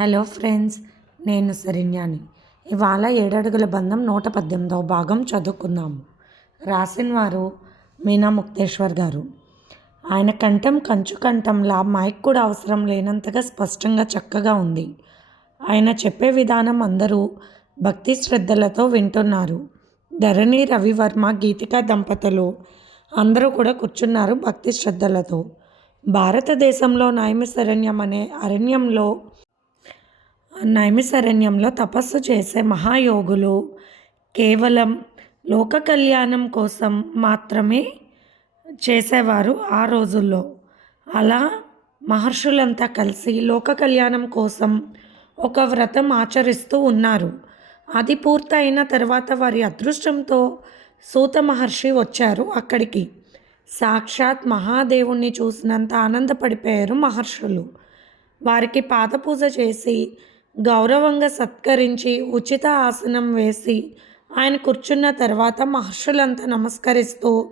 Hello friends నేను శరణ్యాని. ఇవాళ ఏడడుగుల బంధం నూట పద్దెనిమిదవ భాగం చదువుకుందాము రాసిన వారు మీనా ముక్తేశ్వర్ గారు. ఆయన కంఠం కంచు కంఠంలా మైక్ కూడా అవసరం లేనంతగా స్పష్టంగా చక్కగా ఉంది. ఆయన చెప్పే విధానం అందరూ భక్తి శ్రద్ధలతో వింటున్నారు. ధరణి రవివర్మ గీతికా దంపతులు అందరూ కూడా కూర్చున్నారు భక్తి శ్రద్ధలతో. భారతదేశంలో నైమిశరణ్యం అనే అరణ్యంలో నైమిశరణ్యంలో తపస్సు చేసే మహాయోగులు కేవలం లోక కళ్యాణం కోసం మాత్రమే చేసేవారు ఆ రోజుల్లో. అలా మహర్షులంతా కలిసి లోక కళ్యాణం కోసం ఒక వ్రతం ఆచరిస్తూ ఉన్నారు. అది పూర్తయిన తర్వాత వారి అదృష్టంతో సూత మహర్షి వచ్చారు అక్కడికి. సాక్షాత్ మహాదేవుణ్ణి చూసినంత ఆనందపడిపోయారు మహర్షులు. వారికి పాదపూజ చేసి గౌరవంగా సత్కరించి ఉచిత ఆసనం వేసి ఆయన కూర్చున్న తర్వాత మహర్షులంతా నమస్కరిస్తూ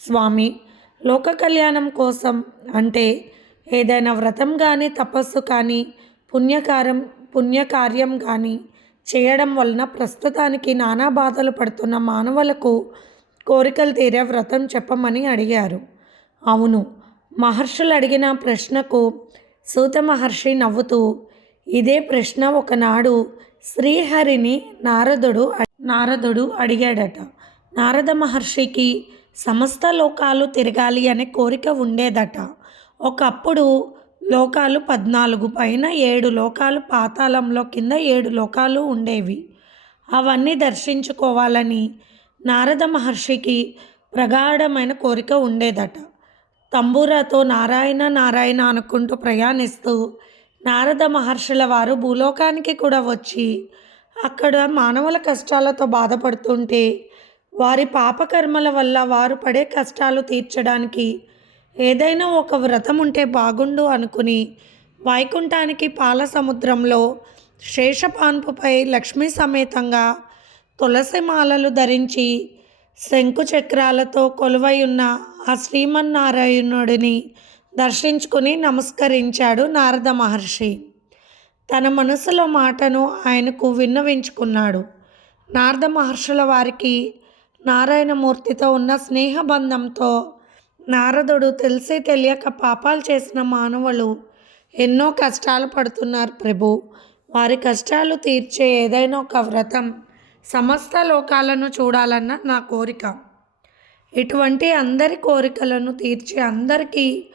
స్వామి లోక కళ్యాణం కోసం అంటే ఏదైనా వ్రతం కానీ తపస్సు కానీ పుణ్యకారం పుణ్యకార్యం కానీ చేయడం వలన ప్రస్తుతానికి నానా బాధలు పడుతున్న మానవులకు కోరికలు తీరే వ్రతం చెప్పమని అడిగారు. అవును. మహర్షులు అడిగిన ప్రశ్నకు సూత మహర్షి నవ్వుతూ ఇదే ప్రశ్న ఒకనాడు శ్రీహరిని నారదుడు నారదుడు అడిగాడట. నారద మహర్షికి సమస్త లోకాలు తిరగాలి అనే కోరిక ఉండేదట. ఒకప్పుడు లోకాలు పద్నాలుగు పైన ఏడు లోకాలు పాతాళంలో కింద ఏడు లోకాలు ఉండేవి. అవన్నీ దర్శించుకోవాలని నారద మహర్షికి ప్రగాఢమైన కోరిక ఉండేదట. తంబూరాతో నారాయణ నారాయణ అనుకుంటూ ప్రయాణిస్తూ నారద మహర్షుల వారు భూలోకానికి కూడా వచ్చి అక్కడ మానవుల కష్టాలతో బాధపడుతుంటే వారి పాపకర్మల వల్ల వారు పడే కష్టాలు తీర్చడానికి ఏదైనా ఒక వ్రతం ఉంటే బాగుండు అనుకుని వైకుంఠానికి పాల సముద్రంలో శేషపాన్పుపై లక్ష్మీ సమేతంగా తులసి మాలలు ధరించి శంకు చక్రాలతో కొలువై ఉన్న ఆ శ్రీమన్నారాయణుడిని దర్శించుకుని నమస్కరించాడు నారద మహర్షి. తన మనసులో మాటను ఆయనకు విన్నవించుకున్నాడు. నారద మహర్షుల వారికి నారాయణమూర్తితో ఉన్న స్నేహబంధంతో నారదుడు తెలిసి తెలియక పాపాలు చేసిన మానవులు ఎన్నో కష్టాలు పడుతున్నారు ప్రభు. వారి కష్టాలు తీర్చే ఏదైనా ఒక వ్రతం సమస్త లోకాలను చూడాలన్న నా కోరిక. ఇటువంటి అందరి కోరికలను తీర్చే అందరికీ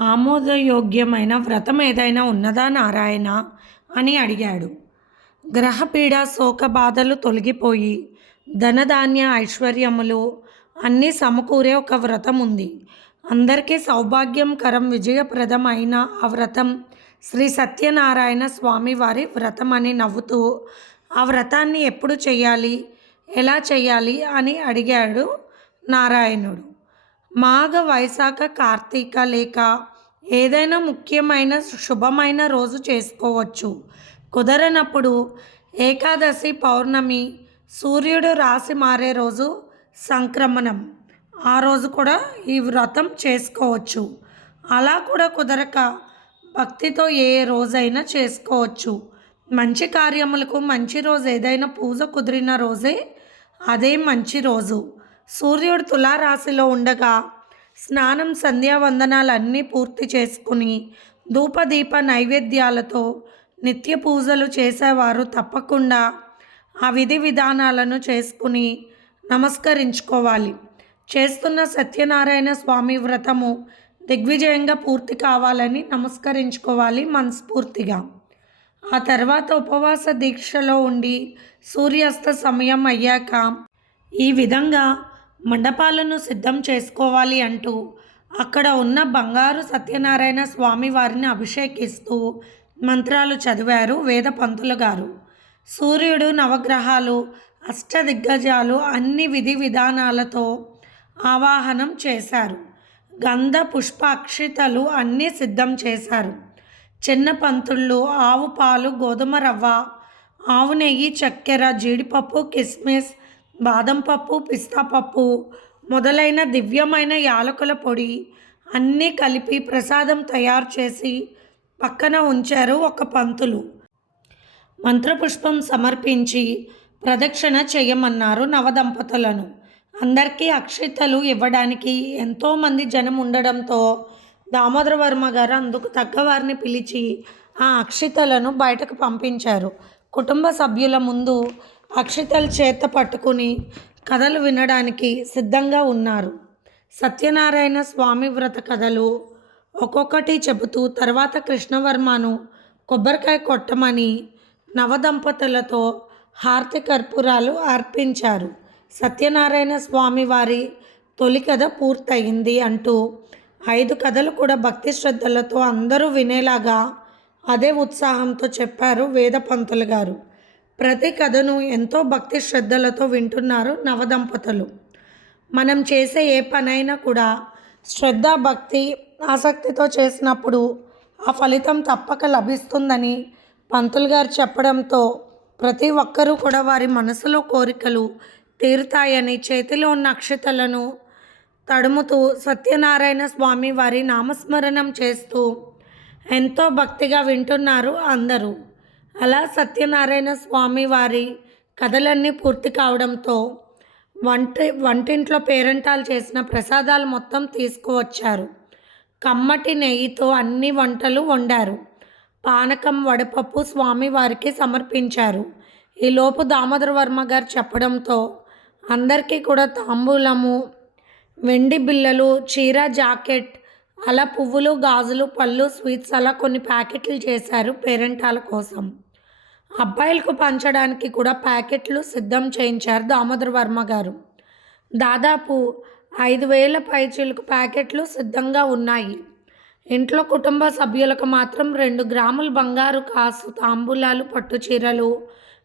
ఆమోదయోగ్యమైన వ్రతం ఏదైనా ఉన్నదా నారాయణ? అని అడిగాడు. గ్రహపీడ శోక బాధలు తొలగిపోయి ధనధాన్య ఐశ్వర్యములు అన్నీ సమకూరే ఒక వ్రతం ఉంది. అందరికీ సౌభాగ్యంకరం విజయప్రదం అయిన ఆ వ్రతం శ్రీ సత్యనారాయణ స్వామి వారి వ్రతం అని నవ్వుతూ ఆ వ్రతాన్ని ఎప్పుడు చేయాలి ఎలా చేయాలి అని అడిగాడు నారాయణుడు. మాఘ వైశాఖ కార్తీక లేక ఏదైనా ముఖ్యమైన శుభమైన రోజు చేసుకోవచ్చు. కుదరనప్పుడు ఏకాదశి పౌర్ణమి సూర్యుడు రాసి మారే రోజు సంక్రమణం. ఆ రోజు కూడా ఈ వ్రతం చేసుకోవచ్చు. అలా కూడా కుదరక భక్తితో ఏ రోజైనా చేసుకోవచ్చు. మంచి కార్యములకు మంచి రోజు ఏదైనా పూజ కుదిరిన రోజే అదే మంచి రోజు. సూర్యుడు తులారాశిలో ఉండగా స్నానం సంధ్యావందనాలన్నీ పూర్తి చేసుకుని ధూపదీప నైవేద్యాలతో నిత్య పూజలు చేసేవారు తప్పకుండా ఆ విధి విధానాలను చేసుకుని నమస్కరించుకోవాలి. చేస్తున్న సత్యనారాయణ స్వామి వ్రతము దిగ్విజయంగా పూర్తి కావాలని నమస్కరించుకోవాలి మనస్ఫూర్తిగా. ఆ తర్వాత ఉపవాస దీక్షలో ఉండి సూర్యాస్త సమయం అయ్యాక ఈ విధంగా మండపాలను సిద్ధం చేసుకోవాలి అంటూ అక్కడ ఉన్న బంగారు సత్యనారాయణ స్వామి వారిని అభిషేకిస్తూ మంత్రాలు చదివారు వేద పంతులు గారు. సూర్యుడు నవగ్రహాలు అష్టదిగ్గజాలు అన్ని విధి విధానాలతో ఆవాహనం చేశారు. గంధ పుష్పాక్షితలు అన్నీ సిద్ధం చేశారు. చిన్న పంతుళ్ళు ఆవు పాలు గోధుమ రవ్వ ఆవు నెయ్యి చక్కెర జీడిపప్పు కిస్మిస్ బాదం పప్పు పిస్తా పప్పు మొదలైన దివ్యమైన యాలకుల పొడి అన్నీ కలిపి ప్రసాదం తయారు చేసి పక్కన ఉంచారు ఒక పంతులు. మంత్రపుష్పం సమర్పించి ప్రదక్షిణ చేయమన్నారు నవదంపతులను. అందరికీ అక్షితలు ఇవ్వడానికి ఎంతోమంది జనం ఉండడంతో దామోదరవర్మ గారు అందుకు తగ్గవారిని పిలిచి ఆ అక్షితలను బయటకు పంపించారు. కుటుంబ సభ్యుల ముందు అక్షితలు చేత పట్టుకుని కథలు వినడానికి సిద్ధంగా ఉన్నారు. సత్యనారాయణ స్వామి వ్రత కథలు ఒక్కొక్కటి చెబుతూ తర్వాత కృష్ణవర్మను కొబ్బరికాయ కొట్టమని నవదంపతులతో హారతి కర్పూరాలు అర్పించారు. సత్యనారాయణ స్వామి వారి తొలి కథ పూర్తయింది అంటూ ఐదు కథలు కూడా భక్తి శ్రద్ధలతో అందరూ వినేలాగా అదే ఉత్సాహంతో చెప్పారు వేద పంతులు గారు. ప్రతి కథను ఎంతో భక్తి శ్రద్ధలతో వింటున్నారు నవదంపతులు. మనం చేసే ఏ పనైనా కూడా శ్రద్ధ భక్తి ఆసక్తితో చేసినప్పుడు ఆ ఫలితం తప్పక లభిస్తుందని పంతులు గారు చెప్పడంతో ప్రతి ఒక్కరూ కూడా వారి మనసులో కోరికలు తీరుతాయని చేతిలో ఉన్న అక్షతలను తడుముతూ సత్యనారాయణ స్వామి వారి నామస్మరణం చేస్తూ ఎంతో భక్తిగా వింటున్నారు అందరూ. అలా సత్యనారాయణ స్వామి వారి కథలన్నీ పూర్తి కావడంతో వంటి వంటింట్లో పేరంటాలు చేసిన ప్రసాదాలు మొత్తం తీసుకువచ్చారు. కమ్మటి నెయ్యితో అన్ని వంటలు వండారు. పానకం వడపప్పు స్వామివారికి సమర్పించారు. ఈలోపు దామోదర వర్మ గారు చెప్పడంతో అందరికీ కూడా తాంబూలము వెండి బిళ్ళలు చీర జాకెట్ అలా పువ్వులు గాజులు పళ్ళు స్వీట్స్ అలా కొన్ని ప్యాకెట్లు చేశారు పేరెంటాల కోసం. అబ్బాయిలకు పంచడానికి కూడా ప్యాకెట్లు సిద్ధం చేయించారు దామోదర్ వర్మ గారు. దాదాపు ఐదు వేల పైచీలకు ప్యాకెట్లు సిద్ధంగా ఉన్నాయి. ఇంట్లో కుటుంబ సభ్యులకు మాత్రం రెండు గ్రాముల బంగారు కాసు తాంబూలాలు పట్టు చీరలు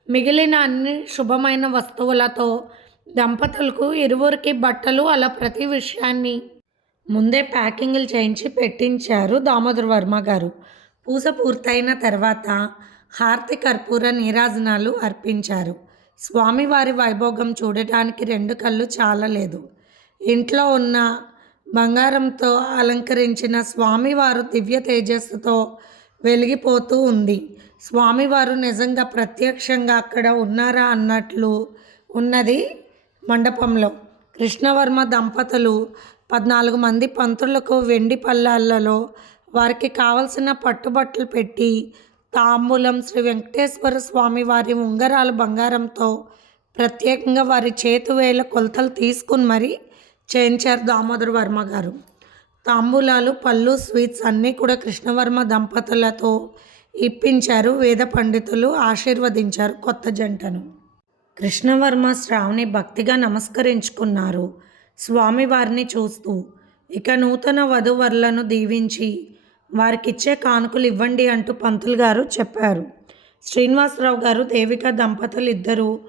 మిగిలిన అన్ని శుభమైన వస్తువులతో దంపతులకు ఇరువురికి బట్టలు అలా ప్రతి విషయాన్ని ముందే ప్యాకింగ్లు చేయించి పెట్టించారు దామోదర్ వర్మ గారు. పూజ పూర్తయిన తర్వాత హారతి కర్పూర నీరాజనాలు అర్పించారు. స్వామివారి వైభోగం చూడటానికి రెండు కళ్ళు చాలలేదు. ఇంట్లో ఉన్న బంగారంతో అలంకరించిన స్వామివారు దివ్య తేజస్సుతో వెలిగిపోతూ ఉంది. స్వామివారు నిజంగా ప్రత్యక్షంగా అక్కడ ఉన్నారా అన్నట్లు ఉన్నది మండపంలో. కృష్ణవర్మ దంపతులు పద్నాలుగు మంది పంతులకు వెండి పల్లాలలో వారికి కావలసిన పట్టుబట్టలు పెట్టి తాంబూలం శ్రీ వెంకటేశ్వర స్వామి వారి ఉంగరాలు బంగారంతో ప్రత్యేకంగా వారి చేతువేల కొలతలు తీసుకుని మరీ చేయించారు దామోదర్ వర్మ గారు. తాంబూలాలు పళ్ళు స్వీట్స్ అన్నీ కూడా కృష్ణవర్మ దంపతులతో ఇప్పించారు. వేద పండితులు ఆశీర్వదించారు కొత్త జంటను. కృష్ణవర్మ శ్రావణి భక్తిగా నమస్కరించుకున్నారు. స్వామివారిని చూస్తూ ఇక నూతన వధువరులను దీవించి వారికిచ్చే కానుకలు ఇవ్వండి అంటూ పంతులు గారు చెప్పారు. శ్రీనివాసరావు గారు దేవిక దంపతులు ఇద్దరు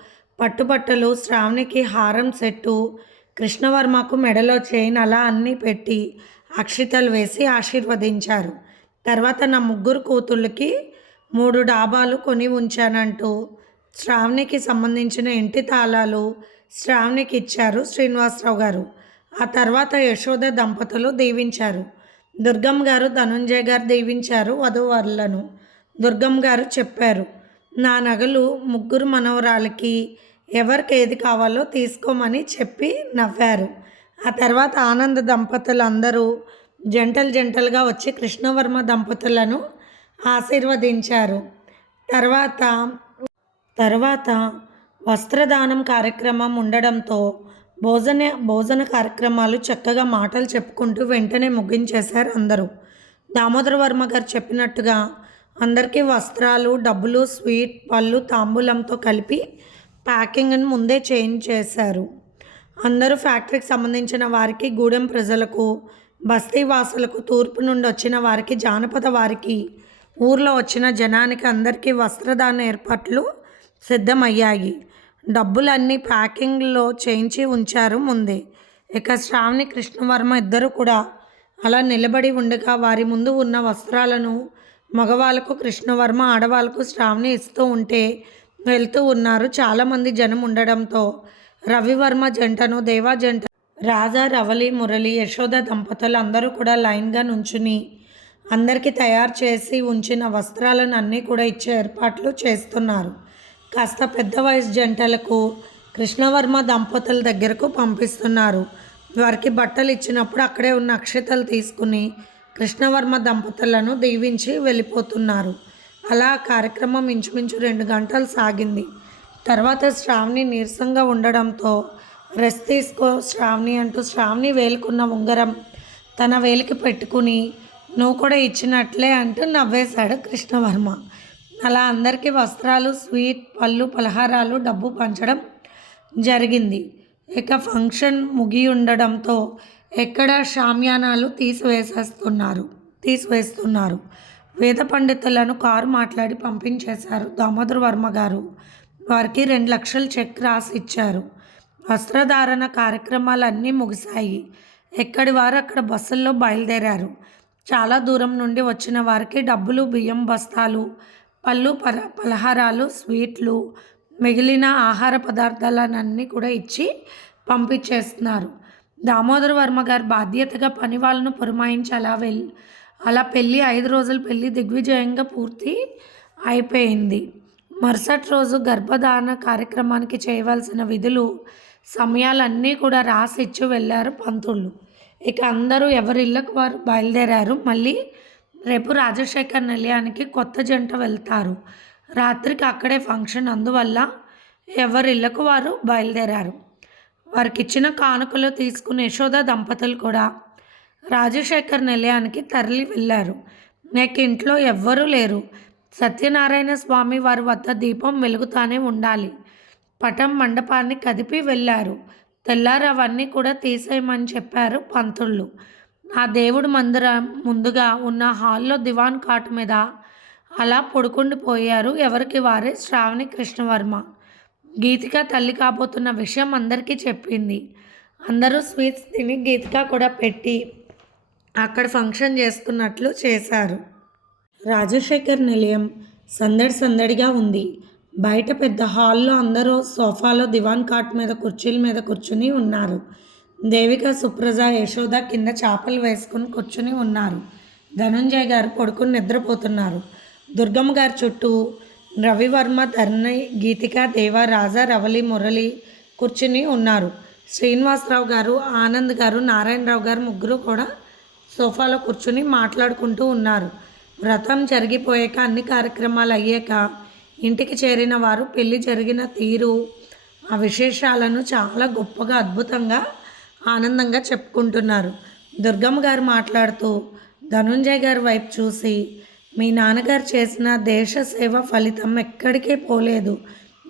పట్టుబట్టలు శ్రావణికి హారం సెట్టు కృష్ణవర్మకు మెడలో చైన్ అలా అన్నీ పెట్టి అక్షితలు వేసి ఆశీర్వదించారు. తర్వాత నా ముగ్గురు కూతుళ్ళకి మూడు డాబాలు కొని ఉంచానంటూ శ్రావణికి సంబంధించిన ఇంటి తాళాలు శ్రావణికి ఇచ్చారు శ్రీనివాసరావు గారు. ఆ తర్వాత యశోద దంపతులు దీవించారు. దుర్గం గారు ధనుంజయ్ గారు దీవించారు వధువరులను. దుర్గం గారు చెప్పారు నా నగలు ముగ్గురు మనవరాలకి ఎవరికి ఏది కావాలో తీసుకోమని చెప్పి నవ్వారు. ఆ తర్వాత ఆనంద దంపతులు అందరూ జంటలు జంటలుగా వచ్చి కృష్ణవర్మ దంపతులను ఆశీర్వదించారు. తర్వాత తర్వాత వస్త్రదానం కార్యక్రమం ఉండడంతో భోజన భోజన కార్యక్రమాలు చక్కగా మాటలు చెప్పుకుంటూ వెంటనే ముగించేశారు అందరూ. దామోదర వర్మ గారు చెప్పినట్టుగా అందరికీ వస్త్రాలు డబ్బులు స్వీట్ పళ్ళు తాంబూలంతో కలిపి ప్యాకింగ్ను ముందే చేంజ్ చేశారు అందరూ ఫ్యాక్టరీకి సంబంధించిన వారికి గూడెం ప్రజలకు బస్తీ వాసులకు తూర్పు నుండి వచ్చిన వారికి జానపద వారికి ఊర్లో వచ్చిన జనానికి అందరికీ వస్త్రదాన ఏర్పాట్లు సిద్ధమయ్యాయి. డబ్బులన్నీ ప్యాకింగ్లో చేయించి ఉంచారు ముందే. ఇక శ్రావణి కృష్ణవర్మ ఇద్దరు కూడా అలా నిలబడి ఉండగా వారి ముందు ఉన్న వస్త్రాలను మగవాళ్ళకు కృష్ణవర్మ ఆడవాళ్ళకు శ్రావణి ఇస్తూ ఉంటే వెళ్తూ ఉన్నారు. చాలామంది జనం ఉండడంతో రవివర్మ జంటను దేవా జంట రాజా రవలి మురళి యశోద దంపతులు అందరూ కూడా లైన్గా నుంచుని అందరికీ తయారు చేసి ఉంచిన వస్త్రాలను అన్నీ కూడా ఇచ్చే ఏర్పాట్లు చేస్తున్నారు. కాస్త పెద్ద వయసు జంటలకు కృష్ణవర్మ దంపతుల దగ్గరకు పంపిస్తున్నారు. వారికి బట్టలు ఇచ్చినప్పుడు అక్కడే ఉన్న అక్షతలు తీసుకుని కృష్ణవర్మ దంపతులను దీవించి వెళ్ళిపోతున్నారు. అలా కార్యక్రమం ఇంచుమించు రెండు గంటలు సాగింది. తర్వాత శ్రావణి నీరసంగా ఉండడంతో రెస్ట్ తీసుకో శ్రావణి అంటూ శ్రావణి వేలుకున్న ఉంగరం తన వేలికి పెట్టుకుని నువ్వు కూడా ఇచ్చినట్లే అంటూ నవ్వేశాడు కృష్ణవర్మ. అలా అందరికీ వస్త్రాలు స్వీట్ పళ్ళు పలహారాలు డబ్బు పంచడం జరిగింది. ఇక ఫంక్షన్ ముగి ఉండడంతో ఎక్కడ షామ్యానాలు తీసివేసేస్తున్నారు తీసివేస్తున్నారు. వేద పండితులను కారు మాట్లాడి పంపించేశారు దామోదర్ వర్మ గారు. వారికి రెండు లక్షల చెక్ రాసి ఇచ్చారు వస్త్రధారణ కార్యక్రమాలన్నీ ముగిశాయి. ఎక్కడి వారు అక్కడ బస్సుల్లో బయలుదేరారు. చాలా దూరం నుండి వచ్చిన వారికి డబ్బులు బియ్యం బస్తాలు పళ్ళు పర పలహారాలు స్వీట్లు మిగిలిన ఆహార పదార్థాలన్నీ కూడా ఇచ్చి పంపించేస్తున్నారు. దామోదర వర్మ గారు బాధ్యతగా పని వాళ్ళను పురమాయించి అలా వెళ్ళి అలా పెళ్ళి ఐదు రోజులు పెళ్ళి దిగ్విజయంగా పూర్తి అయిపోయింది. మరుసటి రోజు గర్భధారణ కార్యక్రమానికి చేయవలసిన విధులు సమయాలన్నీ కూడా రాసి ఇచ్చి వెళ్ళారు పంతుళ్ళు ఇక అందరూ ఎవరి ఇళ్ళకు వారు బయలుదేరారు. మళ్ళీ రేపు రాజశేఖర్ నిలయానికి కొత్త జంట వెళ్తారు. రాత్రికి అక్కడే ఫంక్షన్. అందువల్ల ఎవరిళ్ళకు వారు బయలుదేరారు. వారికి ఇచ్చిన కానుకలు తీసుకుని యశోద దంపతులు కూడా రాజశేఖర్ నిలయానికి తరలి వెళ్ళారు. నాకు ఇంట్లో ఎవ్వరూ లేరు. సత్యనారాయణ స్వామి వారి వద్ద దీపం వెలుగుతానే ఉండాలి. పటం మండపాన్ని కదిపి వెళ్ళారు. తెల్లారు అవన్నీ కూడా తీసేయమని చెప్పారు పంతుళ్ళు ఆ దేవుడు మందిరం ముందుగా ఉన్న హాల్లో దివాన్ కాట్ మీద అలా పడుకుండిపోయారు ఎవరికి? వారే శ్రావణి కృష్ణవర్మ. గీతిక తల్లి కాబోతున్న విషయం అందరికీ చెప్పింది. అందరూ స్వీట్స్ తిని గీతిక కూడా పెట్టి అక్కడ ఫంక్షన్ చేసుకున్నట్లు చేశారు. రాజశేఖర్ నిలయం సందడి సందడిగా ఉంది. బయట పెద్ద హాల్లో అందరూ సోఫాలో దివాన్ కాట్ మీద కుర్చీల మీద కూర్చుని ఉన్నారు. దేవిక సుప్రజ యశోద కింద చేపలు వేసుకుని కూర్చుని ఉన్నారు. ధనుంజయ్ గారు పడుకుని నిద్రపోతున్నారు. దుర్గమ్మ గారి చుట్టూ రవివర్మ తరుణి గీతిక దేవ రాజా రవలి మురళి కూర్చుని ఉన్నారు. శ్రీనివాసరావు గారు ఆనంద్ గారు నారాయణరావు గారు ముగ్గురు కూడా సోఫాలో కూర్చుని మాట్లాడుకుంటూ ఉన్నారు. వ్రతం జరిగిపోయాక అన్ని కార్యక్రమాలు అయ్యాక ఇంటికి చేరిన వారు పెళ్ళి జరిగిన తీరు ఆ విశేషాలను చాలా గొప్పగా అద్భుతంగా ఆనందంగా చెప్పుకుంటున్నారు. దుర్గమ్మ గారు మాట్లాడుతూ ధనుంజయ్ గారి వైపు చూసి మీ నాన్నగారు చేసిన దేశ సేవ ఫలితం ఎక్కడికే పోలేదు.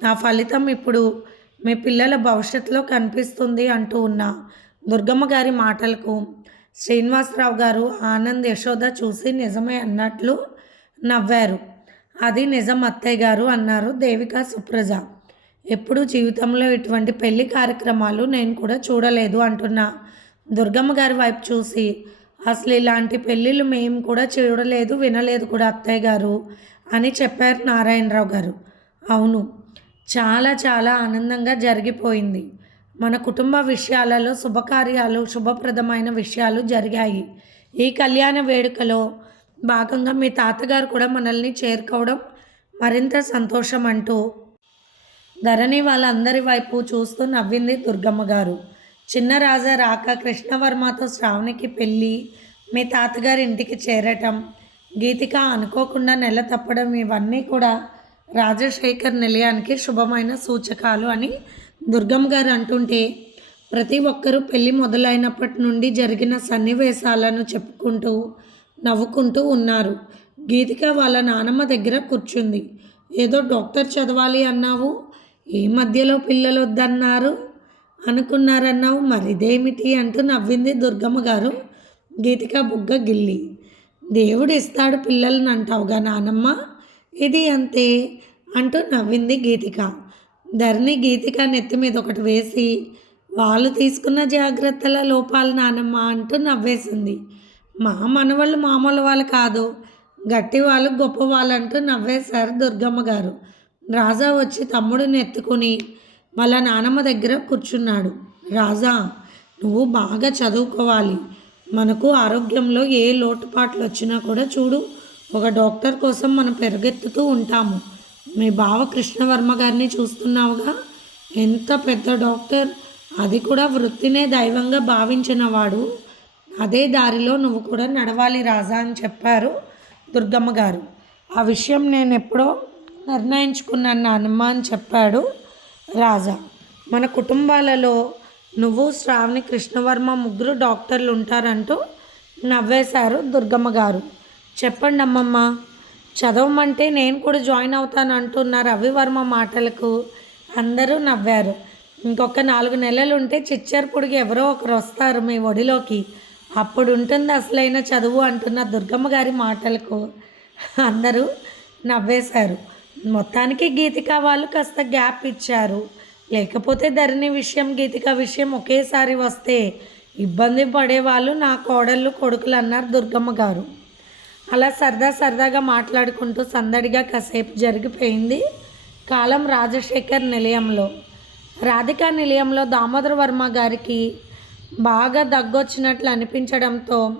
నా ఫలితం ఇప్పుడు మీ పిల్లల భవిష్యత్తులో కనిపిస్తుంది అంటూ ఉన్న. దుర్గమ్మ గారి మాటలకు శ్రీనివాసరావు గారు ఆనంద్ యశోద చూసి నిజమే అన్నట్లు నవ్వారు. అది నిజం అత్తయ్య గారు అన్నారు దేవిక సుప్రజ. ఎప్పుడు జీవితంలో ఇటువంటి పెళ్ళి కార్యక్రమాలు నేను కూడా చూడలేదు అంటున్నా. దుర్గమ్మ గారి వైపు చూసి అసలు ఇలాంటి పెళ్ళిళ్ళు మేము కూడా చూడలేదు వినలేదు కూడా అత్తయ్య గారు అని చెప్పారు నారాయణరావు గారు. అవును చాలా చాలా ఆనందంగా జరిగిపోయింది. మన కుటుంబ విషయాలలో శుభకార్యాలు శుభప్రదమైన విషయాలు జరిగాయి. ఈ కళ్యాణ వేడుకలో భాగంగా మీ తాతగారు కూడా మనల్ని చేరుకోవడం మరింత సంతోషం అంటూ ధరణి వాళ్ళందరి వైపు చూస్తూ నవ్వింది దుర్గమ్మ గారు. చిన్న రాజా రాక కృష్ణవర్మతో శ్రావణికి పెళ్ళి మీ తాతగారి ఇంటికి చేరటం గీతిక అనుకోకుండా నెల తప్పడం ఇవన్నీ కూడా రాజశేఖర్ నిలయానికి శుభమైన సూచకాలు అని దుర్గమ్మ గారు అంటుంటే ప్రతి ఒక్కరూ పెళ్ళి మొదలైనప్పటి నుండి జరిగిన సన్నివేశాలను చెప్పుకుంటూ నవ్వుకుంటూ ఉన్నారు. గీతిక వాళ్ళ నానమ్మ దగ్గర కూర్చుంది. ఏదో డాక్టర్ చదవాలి అన్నావు? ఈ మధ్యలో పిల్లలు వద్దన్నారు అనుకున్నారన్నావు మరిదేమిటి అంటూ నవ్వింది దుర్గమ్మ గారు. గీతిక బుగ్గ గిల్లి. దేవుడు ఇస్తాడు పిల్లలను అంటావుగా నానమ్మ. ఇది అంతే అంటూ నవ్వింది గీతిక. ధరణి గీతిక నెత్తి మీద ఒకటి వేసి వాళ్ళు తీసుకున్న జాగ్రత్తల లోపాలు నానమ్మ అంటూ నవ్వేసింది. మా మనవాళ్ళు మామూలు వాళ్ళు కాదు. గట్టి వాళ్ళు గొప్ప వాళ్ళు అంటూ నవ్వేశారు దుర్గమ్మ గారు. రాజా వచ్చి తమ్ముడిని ఎత్తుకొని వాళ్ళ నానమ్మ దగ్గర కూర్చున్నాడు. రాజా నువ్వు బాగా చదువుకోవాలి. మనకు ఆరోగ్యంలో ఏ లోటుపాట్లు వచ్చినా కూడా చూడు ఒక డాక్టర్ కోసం మనం పెరుగెత్తుతూ ఉంటాము. మీ బావ కృష్ణవర్మ గారిని చూస్తున్నావుగా? ఎంత పెద్ద డాక్టర్. అది కూడా వృత్తినే దైవంగా భావించిన వాడు అదే దారిలో నువ్వు కూడా నడవాలి రాజా అని చెప్పారు దుర్గమ్మ గారు. ఆ విషయం నేను ఎప్పుడో నిర్ణయించుకున్నాను నాన్నమ్మ అని చెప్పాడు రాజా. మన కుటుంబాలలో నువ్వు శ్రావణి కృష్ణవర్మ ముగ్గురు డాక్టర్లు ఉంటారంటూ నవ్వేశారు దుర్గమ్మ గారు. చెప్పండి అమ్మమ్మ చదవమంటే నేను కూడా జాయిన్ అవుతాను అంటున్న రవివర్మ మాటలకు అందరూ నవ్వారు. ఇంకొక నాలుగు నెలలు ఉంటే చిచ్చర్పుడికి ఎవరో ఒకరు వస్తారు మీ ఒడిలోకి. అప్పుడు ఉంటుంది అసలైన చదువు అంటున్న దుర్గమ్మ గారి మాటలకు అందరూ నవ్వేశారు. మొత్తానికి గీతిక వాళ్ళు కాస్త గ్యాప్ ఇచ్చారు. లేకపోతే ధరణి విషయం గీతిక విషయం ఒకేసారి వస్తే ఇబ్బంది పడేవాళ్ళు నా కోడళ్ళు కొడుకులు అన్నారు దుర్గమ్మ గారు. అలా సరదా సరదాగా మాట్లాడుకుంటూ సందడిగా కాసేపు జరిగిపోయింది కాలం రాజశేఖర్ నిలయంలో. రాధికా నిలయంలో దామోదర వర్మ గారికి బాగా దగ్గొచ్చినట్లు అనిపించడంతో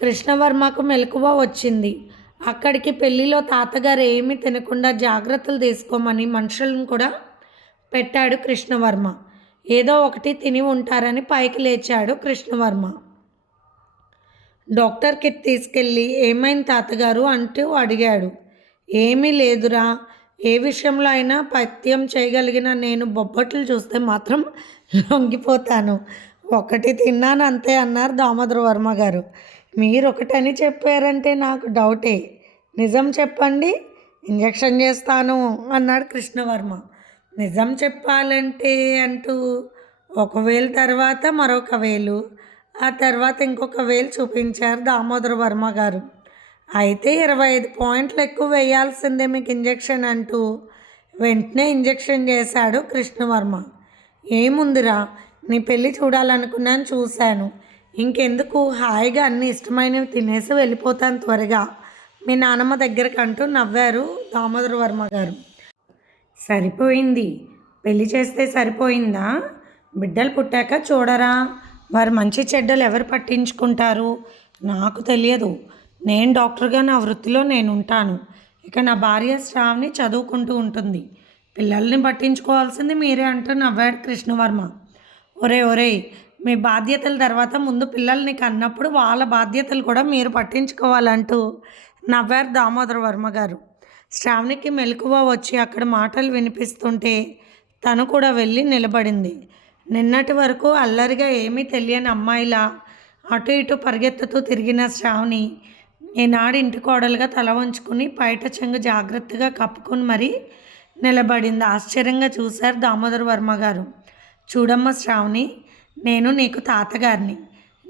కృష్ణవర్మకు మెలకువ వచ్చింది. అక్కడికి పెళ్ళిలో తాతగారు ఏమీ తినకుండా జాగ్రత్తలు తీసుకోమని మనుషులను కూడా పెట్టాడు కృష్ణవర్మ. ఏదో ఒకటి తిని ఉంటారని పైకి లేచాడు కృష్ణవర్మ. డాక్టర్కి తీసుకెళ్ళి ఏమైంది తాతగారు? అంటూ అడిగాడు. ఏమీ లేదురా. ఏ విషయంలో అయినా పత్యం చేయగలిగిన నేను బొబ్బట్లు చూస్తే మాత్రం లొంగిపోతాను. ఒకటి తిన్నాను అంతే అన్నారు దామోదర వర్మ గారు. మీరు ఒకటని చెప్పారంటే నాకు డౌటే. నిజం చెప్పండి ఇంజక్షన్ చేస్తాను అన్నాడు కృష్ణవర్మ. నిజం చెప్పాలంటే అంటూ ఒక వేలు తర్వాత మరొక వేలు ఆ తర్వాత ఇంకొక వేలు చూపించారు దామోదర వర్మ గారు. అయితే ఇరవై ఐదు పాయింట్లు ఎక్కువ వేయాల్సిందే మీకు ఇంజెక్షన్ అంటూ వెంటనే ఇంజెక్షన్ చేశాడు కృష్ణవర్మ. ఏముందిరా నీ పెళ్ళి చూడాలనుకున్నాను చూశాను. ఇంకెందుకు? హాయిగా అన్ని ఇష్టమైనవి తినేసి వెళ్ళిపోతాను త్వరగా. మీ నాన్నమ్మ దగ్గరకు అంటూ నవ్వారు దామోదర వర్మ గారు. సరిపోయింది. పెళ్ళి చేస్తే సరిపోయిందా? బిడ్డలు పుట్టాక చూడరా. వారు మంచి చెడ్డలు ఎవరు పట్టించుకుంటారు? నాకు తెలియదు. నేను డాక్టర్గా నా వృత్తిలో నేను ఉంటాను ఇక నా భార్య శ్రావ్ని చదువుకుంటూ ఉంటుంది. పిల్లల్ని పట్టించుకోవాల్సింది మీరే అంటూ నవ్వాడు కృష్ణవర్మ. ఒరే ఒరే మీ బాధ్యతల తర్వాత ముందు పిల్లల్ని కన్నప్పుడు వాళ్ళ బాధ్యతలు కూడా మీరు పట్టించుకోవాలంటూ నవ్వారు దామోదర వర్మ గారు. శ్రావణికి మెలకువ వచ్చి అక్కడ మాటలు వినిపిస్తుంటే తను కూడా వెళ్ళి నిలబడింది. నిన్నటి వరకు అల్లరిగా ఏమీ తెలియని అమ్మాయిలా అటు ఇటు పరిగెత్తుతూ తిరిగిన శ్రావణి ఈనాడు ఇంటి కోడలుగా తల వంచుకుని పైట చెంగు జాగ్రత్తగా కప్పుకొని మరీ నిలబడింది. ఆశ్చర్యంగా చూశారు దామోదర వర్మ గారు. చూడమ్మ శ్రావణి నేను నీకు తాతగారిని.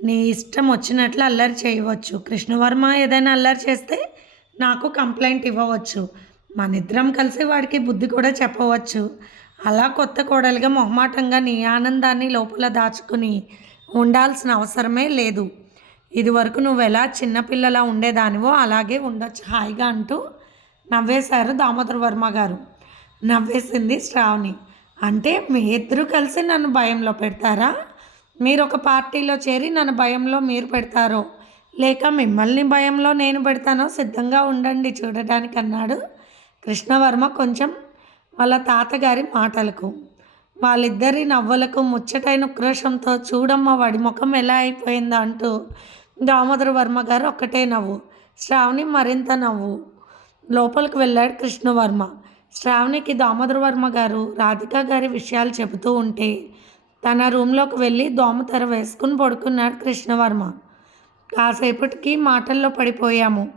నీ ఇష్టం వచ్చినట్లు అల్లరి చేయవచ్చు. కృష్ణవర్మ ఏదైనా అల్లరి చేస్తే నాకు కంప్లైంట్ ఇవ్వవచ్చు. మనిద్దరం కలిసి వాడికి బుద్ధి కూడా చెప్పవచ్చు. అలా కొత్త కోడలిగా మొహమాటంగా నీ ఆనందాన్ని లోపల దాచుకుని ఉండాల్సిన అవసరమే లేదు. ఇదివరకు నువ్వు ఎలా చిన్నపిల్లలా ఉండేదానివో అలాగే ఉండొచ్చు. హాయిగా అంటూ నవ్వేశారు దామోదర వర్మ గారు. నవ్వేసింది శ్రావణి. అంటే మీ ఇద్దరు కలిసి నన్ను భయంలో పెడతారా? మీరు ఒక పార్టీలో చేరి నన్ను భయంలో మీరు పెడతారో? లేక మిమ్మల్ని భయంలో నేను పెడతానో? సిద్ధంగా ఉండండి చూడటానికి అన్నాడు కృష్ణవర్మ కొంచెం వాళ్ళ తాతగారి మాటలకు. వాళ్ళిద్దరి నవ్వులకు ముచ్చటైన ఉక్రోషంతో చూడమ్మ వాడి ముఖం ఎలా అయిపోయిందా అంటూ దామోదర వర్మ గారు ఒక్కటే నవ్వు. శ్రావణి మరింత నవ్వు. లోపలికి వెళ్ళాడు కృష్ణవర్మ. శ్రావణికి దామోదర వర్మ గారు రాధిక గారి విషయాలు చెబుతూ ఉంటే తన రూమ్లోకి వెళ్ళి దోమతెర వేసుకుని పడుకున్నాడు కృష్ణవర్మ. కాసేపటికి మాటల్లో పడిపోయాము.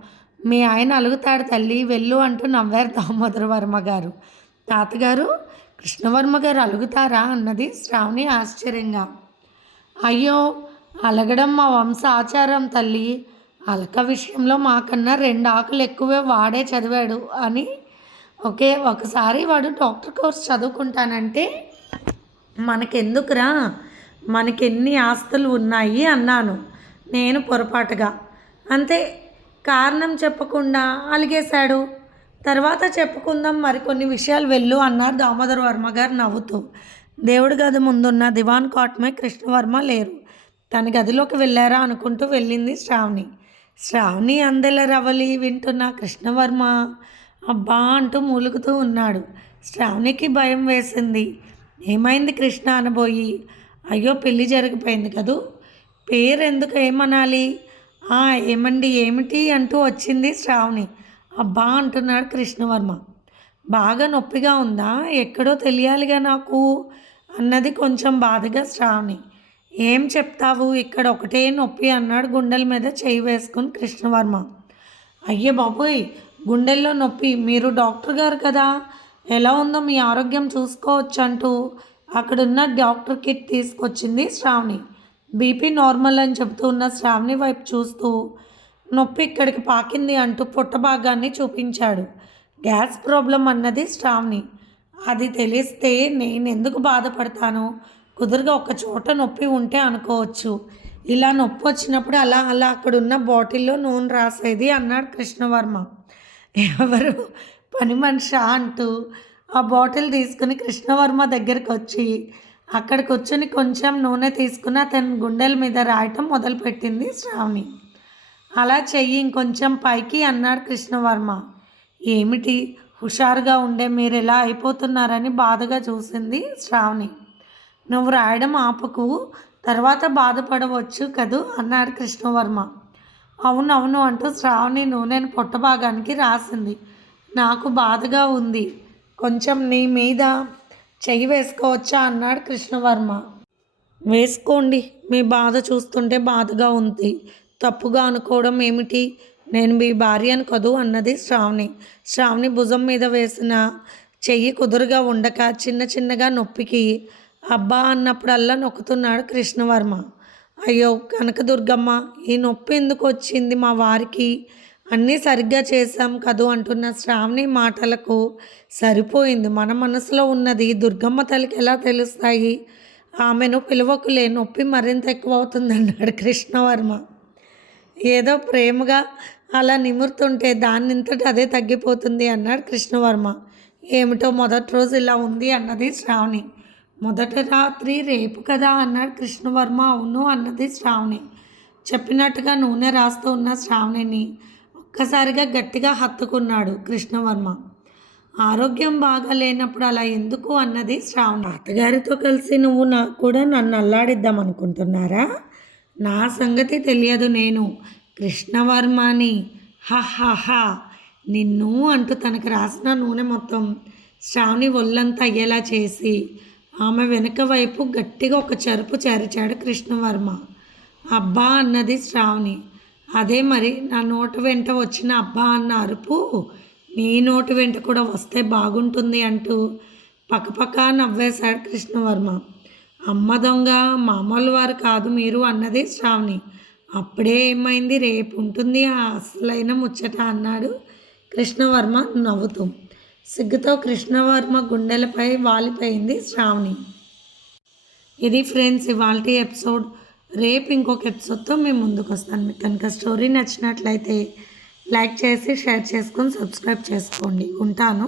మీ ఆయన అలుగుతాడు తల్లి వెళ్ళు అంటూ నవ్వారు దామోదరవర్మ గారు. తాతగారు కృష్ణవర్మ గారు అలుగుతారా అన్నది శ్రావణి ఆశ్చర్యంగా. అయ్యో అలగడం మా వంశ ఆచారం తల్లి. అలక విషయంలో మాకన్నా రెండు ఆకులు ఎక్కువే వాడే చదివాడు అని ఒకే ఒకసారి వాడు డాక్టర్ కోర్స్ చదువుకుంటానంటే మనకెందుకురా? మనకెన్ని ఆస్తులు ఉన్నాయి అన్నాను. నేను పొరపాటుగా. అంతే కారణం చెప్పకుండా అలిగేశాడు. తర్వాత చెప్పుకుందాం మరికొన్ని విషయాలు వెళ్ళు అన్నారు దామోదర్ వర్మ గారు నవ్వుతూ. దేవుడి గది ముందున్న దివాన్ కాట్మే కృష్ణవర్మ లేరు. తన గదిలోకి వెళ్ళారా అనుకుంటూ వెళ్ళింది శ్రావణి. శ్రావణి అందెల రవలి వింటున్న కృష్ణవర్మ అబ్బా అంటూ మూలుగుతూ ఉన్నాడు. శ్రావణికి భయం వేసింది. ఏమైంది కృష్ణ అనబోయి అయ్యో పెళ్ళి జరిగిపోయింది కదూ పేరు ఎందుకు ఏమనాలి? "ఆ, ఏమండి ఏమిటి అంటూ వచ్చింది శ్రావణి. అబ్బా అంటున్నాడు కృష్ణవర్మ. బాగా నొప్పిగా ఉందా? ఎక్కడో తెలియాలిగా నాకు అన్నది కొంచెం బాధగా శ్రావణి. ఏం చెప్తావు? ఇక్కడ ఒకటే నొప్పి అన్నాడు గుండెల మీద చేయి వేసుకుని కృష్ణవర్మ. అయ్యే బాబోయ్ గుండెల్లో నొప్పి. మీరు డాక్టర్ గారు కదా. ఎలా ఉందో మీ ఆరోగ్యం చూసుకోవచ్చు అంటూ అక్కడున్న డాక్టర్ కిట్ తీసుకొచ్చింది శ్రావణి. బీపీ నార్మల్ అని చెబుతూ ఉన్న శ్రావణి వైపు చూస్తూ నొప్పి ఇక్కడికి పాకింది అంటూ పుట్ట భాగాన్ని చూపించాడు. గ్యాస్ ప్రాబ్లం అన్నది శ్రావణి. అది తెలిస్తే నేను ఎందుకు బాధపడతాను? కుదురుగా ఒక చోట నొప్పి ఉంటే అనుకోవచ్చు. ఇలా నొప్పి వచ్చినప్పుడు అలా అలా అక్కడున్న బాటిల్లో నూనె రాసేది అన్నాడు కృష్ణవర్మ. ఎవరు? పని మనిషి అంటూ ఆ బాటిల్ తీసుకుని కృష్ణవర్మ దగ్గరికి వచ్చి అక్కడ కూర్చొని కొంచెం నూనె తీసుకుని అతని గుండెల మీద రాయటం మొదలుపెట్టింది శ్రావణి అలా చెయ్యి ఇంకొంచెం పైకి అన్నాడు కృష్ణవర్మ. ఏమిటి? హుషారుగా ఉండే మీరు ఎలా అయిపోతున్నారని బాధగా చూసింది శ్రావణి. నువ్వు రాయడం ఆపకు తర్వాత బాధపడవచ్చు కదూ అన్నాడు కృష్ణవర్మ. అవునవును అంటూ శ్రావణి నూనెను పొట్టభాగానికి రాసింది. నాకు బాధగా ఉంది. కొంచెం నీ మీద చెయ్యి వేసుకోవచ్చా? అన్నాడు కృష్ణవర్మ. వేసుకోండి. మీ బాధ చూస్తుంటే బాధగా ఉంది. తప్పుగా అనుకోవడం ఏమిటి? నేను మీ భార్యను కదూ? అన్నది శ్రావణి. శ్రావణి భుజం మీద వేసిన చెయ్యి కుదురుగా ఉండక చిన్న చిన్నగా నొప్పికి అబ్బా అన్నప్పుడల్లా నొక్కుతున్నాడు కృష్ణవర్మ. అయ్యో కనకదుర్గమ్మ ఈ నొప్పి ఎందుకు వచ్చింది మా వారికి? అన్నీ సరిగ్గా చేశాం కదూ అంటున్న శ్రావణి మాటలకు సరిపోయింది. మన మనసులో ఉన్నది దుర్గమ్మ తల్లికి ఎలా తెలుస్తాయి? ఆమెను పిలువకులే నొప్పి మరింత ఎక్కువ అవుతుందన్నాడు కృష్ణవర్మ. ఏదో ప్రేమగా అలా నిమురుతుంటే దాన్నింతటి అదే తగ్గిపోతుంది అన్నాడు కృష్ణవర్మ. ఏమిటో మొదటి రోజు ఇలా ఉంది అన్నది శ్రావణి. మొదటి రాత్రి రేపు కదా అన్నాడు కృష్ణవర్మ. అవును అన్నది శ్రావణి. చెప్పినట్టుగా నూనె రాస్తూ ఉన్న శ్రావణిని ఒక్కసారిగా గట్టిగా హత్తుకున్నాడు కృష్ణవర్మ. ఆరోగ్యం బాగా లేనప్పుడు అలా ఎందుకు అన్నది శ్రావణి. అత్తగారితో కలిసి నువ్వు నా కూడా నన్ను అల్లాడిద్దాం అనుకుంటున్నారా? నా సంగతి తెలియదు నేను. కృష్ణవర్మని. హహహా నిన్ను అంటూ తనకు రాసిన నూనె మొత్తం శ్రావణి ఒళ్ళంతా అయ్యేలా చేసి ఆమె వెనుక వైపు గట్టిగా ఒక చెరుపు చేరిచాడు కృష్ణవర్మ. అబ్బా అన్నది శ్రావణి. అదే మరి నా నోటి వెంట వచ్చిన అబ్బా అన్న అరుపు నీ నోటి వెంట కూడా వస్తే బాగుంటుంది అంటూ పక్కపక్క నవ్వేశాడు కృష్ణవర్మ. అమ్మ దొంగ మామూలు వారు కాదు మీరు అన్నది శ్రావణి. అప్పుడే ఏమైంది? రేపు ఉంటుంది ఆ అసలైన ముచ్చట అన్నాడు కృష్ణవర్మ నవ్వుతూ. సిగ్గుతో కృష్ణవర్మ గుండెలపై వాలిపోయింది శ్రావణి. ఇది ఫ్రెండ్స్ ఇవాళ ఎపిసోడ్. రేపు ఇంకొక ఎపిసోడ్తో మేము ముందుకు వస్తాను. మీకు కనుక స్టోరీ నచ్చినట్లయితే లైక్ చేసి షేర్ చేసుకొని సబ్స్క్రైబ్ చేసుకోండి. ఉంటాను.